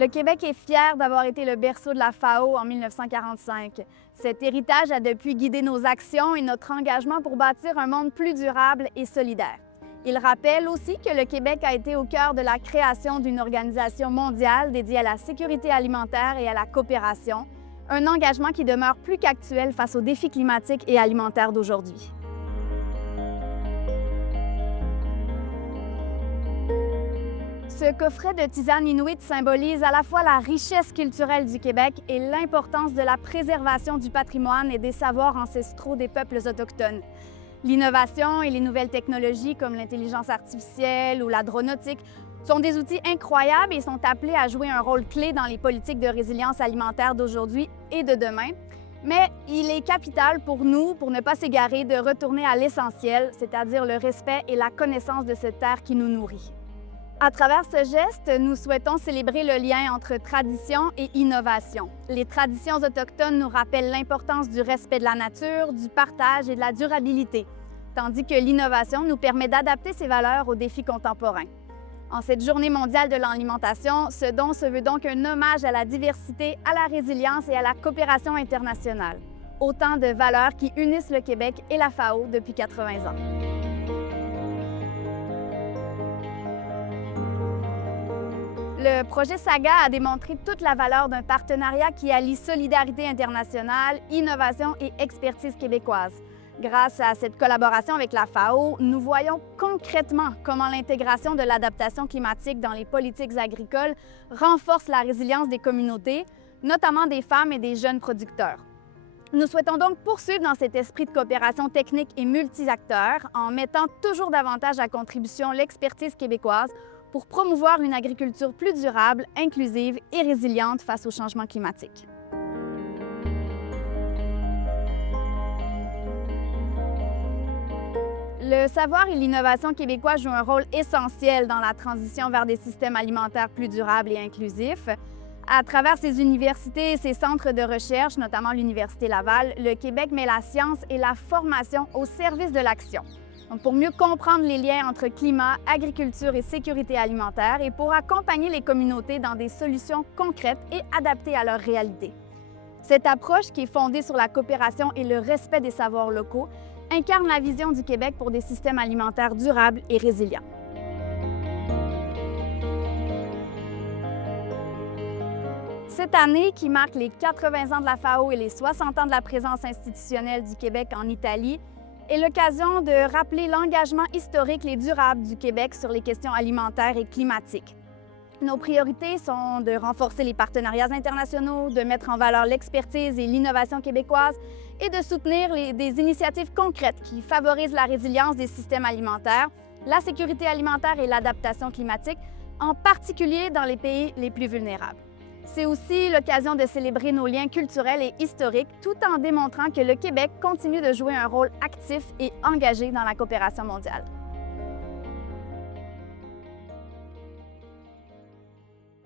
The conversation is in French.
Le Québec est fier d'avoir été le berceau de la FAO en 1945. Cet héritage a depuis guidé nos actions et notre engagement pour bâtir un monde plus durable et solidaire. Il rappelle aussi que le Québec a été au cœur de la création d'une organisation mondiale dédiée à la sécurité alimentaire et à la coopération, un engagement qui demeure plus qu'actuel face aux défis climatiques et alimentaires d'aujourd'hui. Ce coffret de tisane inuit symbolise à la fois la richesse culturelle du Québec et l'importance de la préservation du patrimoine et des savoirs ancestraux des peuples autochtones. L'innovation et les nouvelles technologies comme l'intelligence artificielle ou la dronautique sont des outils incroyables et sont appelés à jouer un rôle clé dans les politiques de résilience alimentaire d'aujourd'hui et de demain. Mais il est capital pour nous, pour ne pas s'égarer, de retourner à l'essentiel, c'est-à-dire le respect et la connaissance de cette terre qui nous nourrit. À travers ce geste, nous souhaitons célébrer le lien entre tradition et innovation. Les traditions autochtones nous rappellent l'importance du respect de la nature, du partage et de la durabilité, tandis que l'innovation nous permet d'adapter ces valeurs aux défis contemporains. En cette Journée mondiale de l'alimentation, ce don se veut donc un hommage à la diversité, à la résilience et à la coopération internationale. Autant de valeurs qui unissent le Québec et la FAO depuis 80 ans. Le projet Saga a démontré toute la valeur d'un partenariat qui allie solidarité internationale, innovation et expertise québécoise. Grâce à cette collaboration avec la FAO, nous voyons concrètement comment l'intégration de l'adaptation climatique dans les politiques agricoles renforce la résilience des communautés, notamment des femmes et des jeunes producteurs. Nous souhaitons donc poursuivre dans cet esprit de coopération technique et multi-acteurs en mettant toujours davantage à contribution l'expertise québécoise pour promouvoir une agriculture plus durable, inclusive et résiliente face au changement climatique. Le savoir et l'innovation québécois jouent un rôle essentiel dans la transition vers des systèmes alimentaires plus durables et inclusifs. À travers ses universités et ses centres de recherche, notamment l'Université Laval, le Québec met la science et la formation au service de l'action. Donc, pour mieux comprendre les liens entre climat, agriculture et sécurité alimentaire et pour accompagner les communautés dans des solutions concrètes et adaptées à leur réalité. Cette approche, qui est fondée sur la coopération et le respect des savoirs locaux, incarne la vision du Québec pour des systèmes alimentaires durables et résilients. Cette année, qui marque les 80 ans de la FAO et les 60 ans de la présence institutionnelle du Québec en Italie, est l'occasion de rappeler l'engagement historique et durable du Québec sur les questions alimentaires et climatiques. Nos priorités sont de renforcer les partenariats internationaux, de mettre en valeur l'expertise et l'innovation québécoise et de soutenir des initiatives concrètes qui favorisent la résilience des systèmes alimentaires, la sécurité alimentaire et l'adaptation climatique, en particulier dans les pays les plus vulnérables. C'est aussi l'occasion de célébrer nos liens culturels et historiques tout en démontrant que le Québec continue de jouer un rôle actif et engagé dans la coopération mondiale.